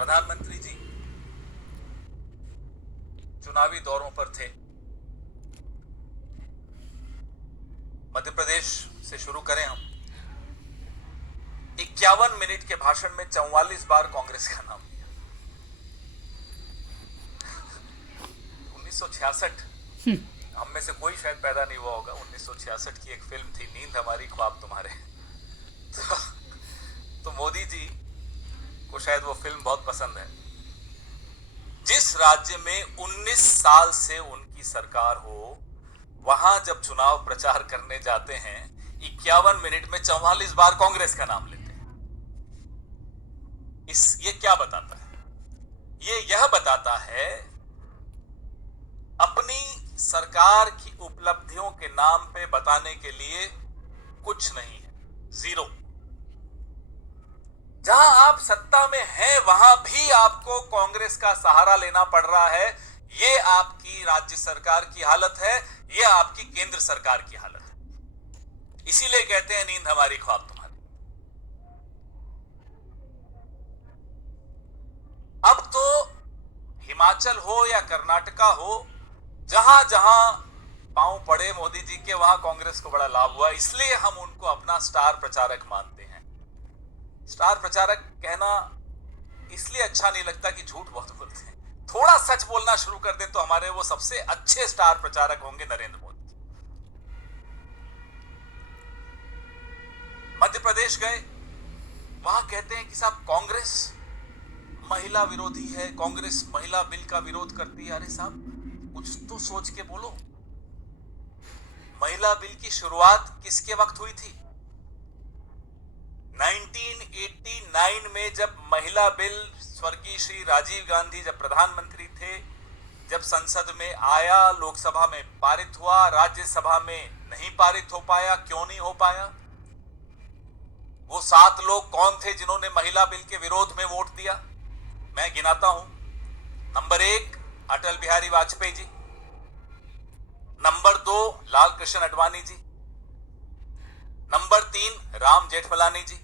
प्रधानमंत्री जी चुनावी दौरों पर थे। मध्य प्रदेश से शुरू करें हम। 51 मिनट के भाषण में 44 बार कांग्रेस का नाम लिया। 1966, हम में से कोई शायद पैदा नहीं हुआ होगा। 1966 की एक फिल्म थी नींद हमारी ख्वाब तुम्हारे। तो मोदी जी को शायद वो फिल्म बहुत पसंद है। जिस राज्य में 19 साल से उनकी सरकार हो, वहां जब चुनाव प्रचार करने जाते हैं 51 मिनट में 44 बार कांग्रेस का नाम लेते हैं। ये क्या बताता है? यह बताता है अपनी सरकार की उपलब्धियों के नाम पे बताने के लिए कुछ नहीं है, जीरो। जहां आप सत्ता में हैं वहां भी आपको कांग्रेस का सहारा लेना पड़ रहा है। यह आपकी राज्य सरकार की हालत है, यह आपकी केंद्र सरकार की हालत है। इसीलिए कहते हैं नींद हमारी ख्वाब तुम्हारी। अब तो हिमाचल हो या कर्नाटका हो, जहां जहां पांव पड़े मोदी जी के, वहां कांग्रेस को बड़ा लाभ हुआ। इसलिए हम उनको अपना स्टार प्रचारक मानते हैं। स्टार प्रचारक कहना इसलिए अच्छा नहीं लगता कि झूठ बहुत बोलते हैं। थोड़ा सच बोलना शुरू कर दे तो हमारे वो सबसे अच्छे स्टार प्रचारक होंगे नरेंद्र मोदी। मध्य प्रदेश गए, वहां कहते हैं कि साहब कांग्रेस महिला विरोधी है, कांग्रेस महिला बिल का विरोध करती है। अरे साहब कुछ तो सोच के बोलो। महिला बिल की शुरुआत किसके वक्त हुई थी? 1989 में जब महिला बिल स्वर्गीय श्री राजीव गांधी जब प्रधानमंत्री थे, जब संसद में आया, लोकसभा में पारित हुआ, राज्यसभा में नहीं पारित हो पाया। क्यों नहीं हो पाया? वो 7 लोग कौन थे जिन्होंने महिला बिल के विरोध में वोट दिया? मैं गिनाता हूं। Number 1 Atal Bihari Vajpayee ji, number 2 Lal Krishna Advani ji, number 3 Ram Jethmalani जी,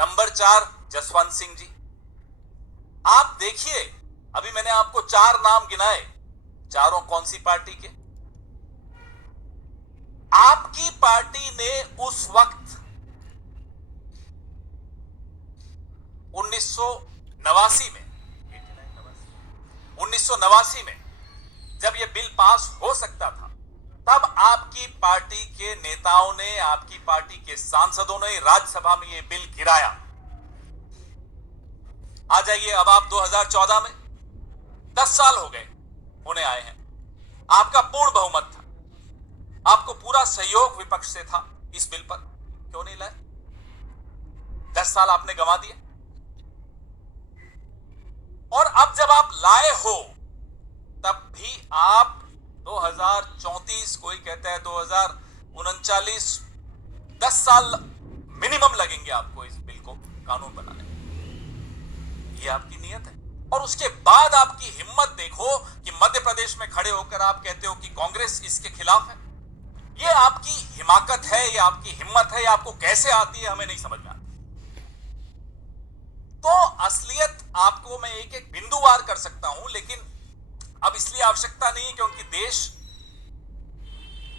नंबर 4 जसवंत सिंह जी। आप देखिए, अभी मैंने आपको 4 नाम गिनाए, चारों कौन सी पार्टी के? आपकी पार्टी ने उस वक्त 1989 में 1989 में जब यह बिल पास हो सकता था, तब आपकी पार्टी के नेताओं ने, आपकी पार्टी के सांसदों ने राज्यसभा में यह बिल गिराया। आ जाइए अब आप 2014 में, 10 साल हो गए होने आए हैं, आपका पूर्ण बहुमत था, आपको पूरा सहयोग विपक्ष से था इस बिल पर। क्यों नहीं लाए? 10 साल आपने गंवा दिए। और अब जब आप लाए हो, तब भी आप 2034, कोई कहता है 2039, 10 साल मिनिमम लगेंगे आपको इस बिल को कानून बनाने में। यह आपकी नियत है। और उसके बाद आपकी हिम्मत देखो कि मध्य प्रदेश में खड़े होकर आप कहते हो कि कांग्रेस इसके खिलाफ है। यह आपकी हिमाकत है, यह आपकी हिम्मत है। यह आपको कैसे आती है हमें नहीं समझ में आती। तो असलियत आपको मैं एक एक बिंदुवार कर सकता हूं, लेकिन अब इसलिए आवश्यकता नहीं है क्योंकि देश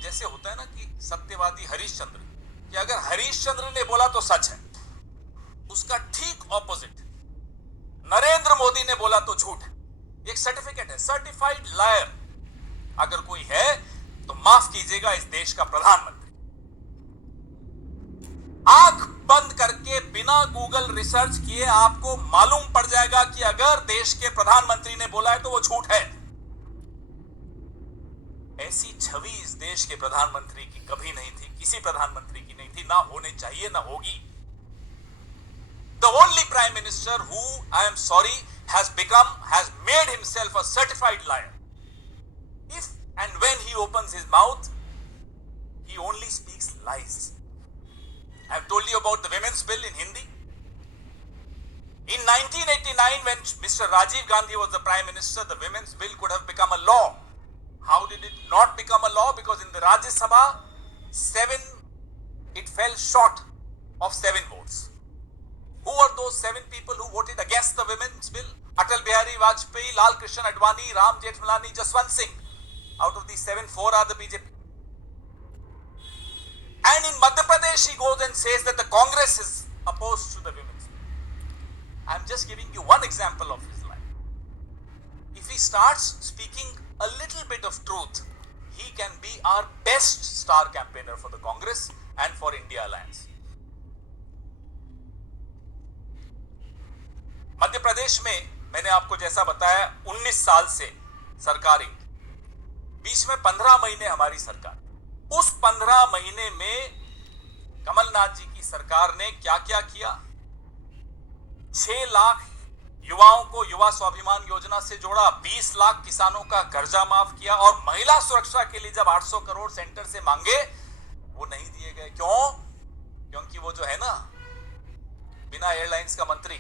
जैसे होता है ना कि सत्यवादी हरिश्चंद्र, कि अगर हरिश्चंद्र ने बोला तो सच है, उसका ठीक ऑपोजिट नरेंद्र मोदी ने बोला तो झूठ है। एक सर्टिफिकेट है, सर्टिफाइड लायर अगर कोई है तो माफ कीजिएगा, इस देश का प्रधानमंत्री। आंख बंद करके बिना गूगल रिसर्च किए आपको मालूम पड़ जाएगा कि अगर देश के प्रधानमंत्री ने बोला है तो वो झूठ है। ऐसी छवि इस देश के प्रधानमंत्री की कभी नहीं थी, किसी प्रधानमंत्री की नहीं थी, ना होने चाहिए, ना होगी। The only prime minister who, I am sorry, has made himself a certified liar. If and when he opens his mouth, he only speaks lies. I have told you about the women's bill in Hindi. In 1989, when Mr. Rajiv Gandhi was the prime minister, the women's bill could have become a law. How did it not become a law? Because in the Rajya Sabha, it fell short of 7 votes. Who were those 7 people who voted against the women's bill? Atal Bihari Vajpayee, Lal Krishna Advani, Ram Jethmalani, Jaswant Singh. Out of these 7, 4 are the BJP. And in Madhya Pradesh, he goes and says that the Congress is opposed to the women's bill. I'm just giving you one example of his life. If he starts speaking a little bit of truth, he can be our best star campaigner for the Congress and for India Alliance. Madhya Pradesh में मैंने आपको जैसा बताया 19 साल से सरकारी, बीच में 15 महीने हमारी सरकार, उस 15 महीने में कमलनाथ जी की सरकार ने क्या क्या किया? 6 लाख युवाओं को युवा स्वाभिमान योजना से जोड़ा, 20 लाख किसानों का कर्जा माफ किया और महिला सुरक्षा के लिए जब 800 करोड़ सेंटर से मांगे वो नहीं दिए गए। क्यों? क्योंकि वो जो है ना, बिना एयरलाइंस का मंत्री,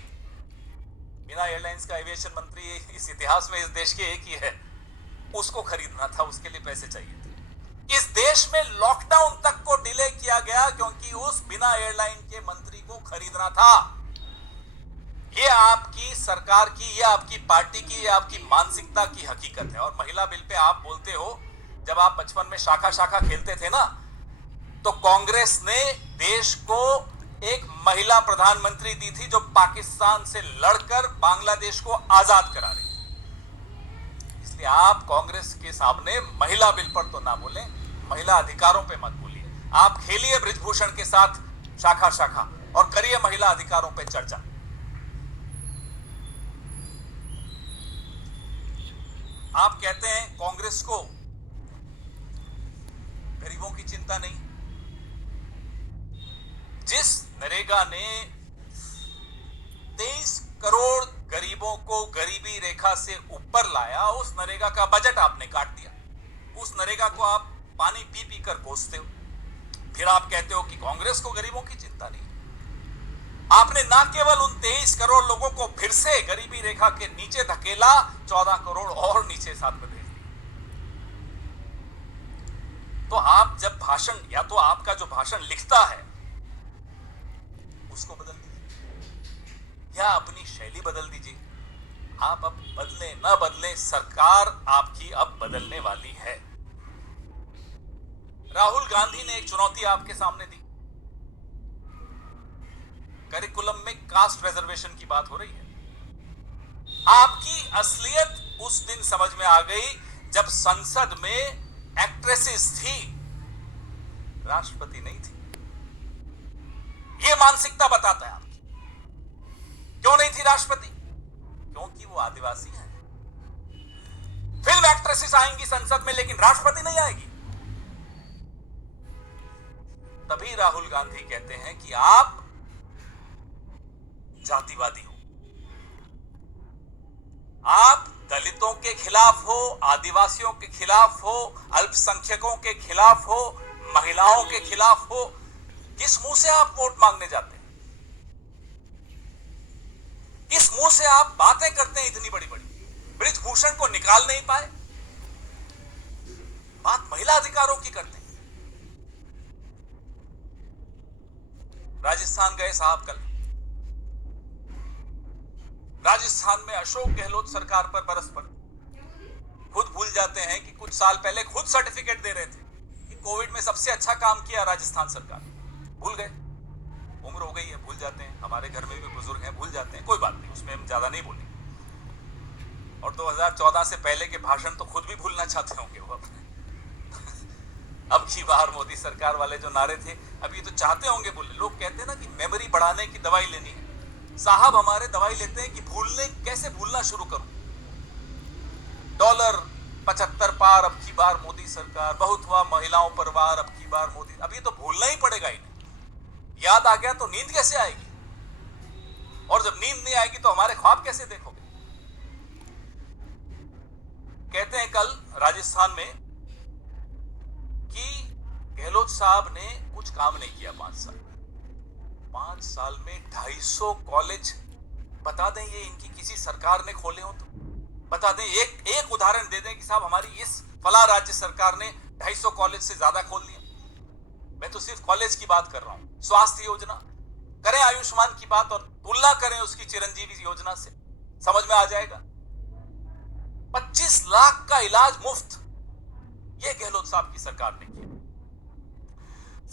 बिना एयरलाइंस का एविएशन मंत्री इस इतिहास में इस देश के एक ही है, उसको खरीदना था, उसके लिए पैसे चाहिए थे। इस देश में लॉकडाउन तक को डिले किया गया क्योंकि उस बिना एयरलाइन के मंत्री को खरीदना था। ये आपकी सरकार की, ये आपकी पार्टी की, ये आपकी मानसिकता की हकीकत है। और महिला बिल पे आप बोलते हो, जब आप बचपन में शाखा शाखा खेलते थे ना, तो कांग्रेस ने देश को एक महिला प्रधानमंत्री दी थी जो पाकिस्तान से लड़कर बांग्लादेश को आजाद करा रही थी। इसलिए आप कांग्रेस के सामने महिला बिल पर तो ना बोलें, महिला अधिकारों पे मत बोलिए। आप खेलिए बृजभूषण के साथ शाखा शाखा और करिए महिला अधिकारों पे चर्चा। आप कहते हैं कांग्रेस को गरीबों की चिंता नहीं। जिस नरेगा ने 23 करोड़ गरीबों को गरीबी रेखा से ऊपर लाया, उस नरेगा का बजट आपने काट दिया। उस नरेगा को आप पानी पी पी कर कोसते हो। फिर आप कहते हो कि कांग्रेस को गरीबों की चिंता नहीं। आपने ना केवल उन 23 करोड़ लोगों को फिर से गरीबी रेखा के नीचे धकेला, 14 करोड़ और नीचे साथ में भेज दिया। तो आप जब भाषण, या तो आपका जो भाषण लिखता है उसको बदल दीजिए या अपनी शैली बदल दीजिए। आप अब बदले ना बदले, सरकार आपकी अब बदलने वाली है। राहुल गांधी ने एक चुनौती आपके सामने दी। करिकुलम में कास्ट रिजर्वेशन की बात हो रही है। आपकी असलियत उस दिन समझ में आ गई जब संसद में एक्ट्रेसेस थी, राष्ट्रपति नहीं थी। यह मानसिकता बताता है आपकी। क्यों नहीं थी राष्ट्रपति? क्योंकि वो आदिवासी है। फिल्म एक्ट्रेसेस आएंगी संसद में लेकिन राष्ट्रपति नहीं आएगी। तभी राहुल गांधी कहते हैं कि आप जातिवादी हो, आप दलितों के खिलाफ हो, आदिवासियों के खिलाफ हो, अल्पसंख्यकों के खिलाफ हो, महिलाओं के खिलाफ हो। किस मुंह से आप वोट मांगने जाते हैं? किस मुंह से आप बातें करते हैं इतनी बड़ी बड़ी? बृजभूषण को निकाल नहीं पाए, बात महिला अधिकारों की करते हैं। राजस्थान गए साहब कल। राजस्थान में अशोक गहलोत सरकार पर बरस पड़ी। खुद भूल जाते हैं कि कुछ साल पहले खुद सर्टिफिकेट दे रहे थे कि कोविड में सबसे अच्छा काम किया राजस्थान सरकार। भूल गए, उम्र हो गई है, भूल जाते हैं। हमारे घर में भी बुजुर्ग हैं, भूल जाते हैं। कोई बात नहीं, उसमें हम ज्यादा नहीं बोलेंगे। और 2014 से पहले के भाषण तो खुद भी भूलना चाहते होंगे वो अपने। अब की बार मोदी सरकार वाले जो नारे थे, अब ये तो चाहते होंगे बोले। लोग कहते हैं ना कि मेमोरी बढ़ाने की दवाई लेनी है। साहब हमारे दवाई लेते हैं कि भूलने, कैसे भूलना शुरू करूं। डॉलर 75 पार अब की बार मोदी सरकार, बहुत हुआ महिलाओं पर वार अब की बार मोदी। अब ये तो भूलना ही पड़ेगा इन्हें। याद आ गया तो नींद कैसे आएगी? और जब नींद नहीं आएगी तो हमारे ख्वाब कैसे देखोगे? कहते हैं कल राजस्थान में कि गहलोत साहब ने कुछ काम नहीं किया 5 साल। 5 साल में 250 कॉलेज, बता दें ये इनकी किसी सरकार ने खोले हो तो बता दें। एक उदाहरण दे दें कि साहब हमारी इस फला राज्य सरकार ने 250 कॉलेज से ज्यादा खोल दिया। मैं तो सिर्फ कॉलेज की बात कर रहा हूं। स्वास्थ्य योजना, करें आयुष्मान की बात और तुलना करें उसकी चिरंजीवी योजना से, समझ में आ जाएगा। 25 लाख का इलाज मुफ्त, यह गहलोत साहब की सरकार ने किया।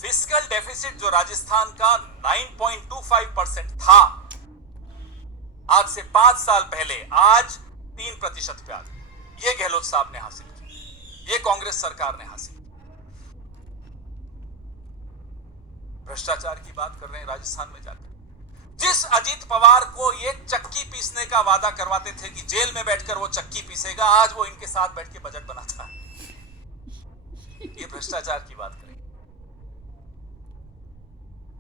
फिस्कल डेफिसिट जो राजस्थान का 9.25% था, आज से 5 साल पहले आज 3% पे आ गया। यह गहलोत साहब ने हासिल किया, यह कांग्रेस सरकार ने हासिल किया। भ्रष्टाचार की बात कर रहे हैं राजस्थान में जाकर। जिस अजीत पवार को ये चक्की पीसने का वादा करवाते थे कि जेल में बैठकर वो चक्की पीसेगा, आज वो इनके साथ बैठ के बजट बनाता है। ये भ्रष्टाचार की बात करें।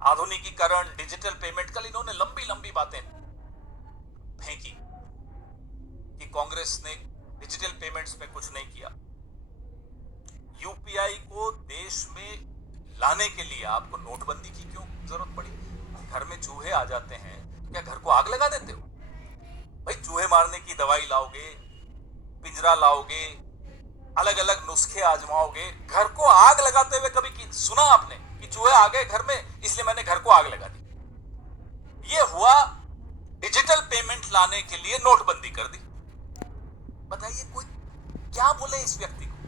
आधुनिकीकरण, डिजिटल पेमेंट, कल इन्होंने लंबी लंबी बातें फेंकी कि कांग्रेस ने डिजिटल पेमेंट्स में कुछ नहीं किया। यूपीआई को देश में लाने के लिए आपको नोटबंदी की क्यों जरूरत पड़ी? घर में चूहे आ जाते हैं, क्या घर को आग लगा देते हो? भाई चूहे मारने की दवाई लाओगे, पिंजरा लाओगे, अलग अलग नुस्खे आजमाओगे, घर को आग लगाते हुए कभी सुना आपने कि चूहे आ गए घर में इसलिए मैंने घर को आग लगा दी? ये हुआ डिजिटल पेमेंट लाने के लिए नोटबंदी कर दी। बताइए कोई क्या बोले इस व्यक्ति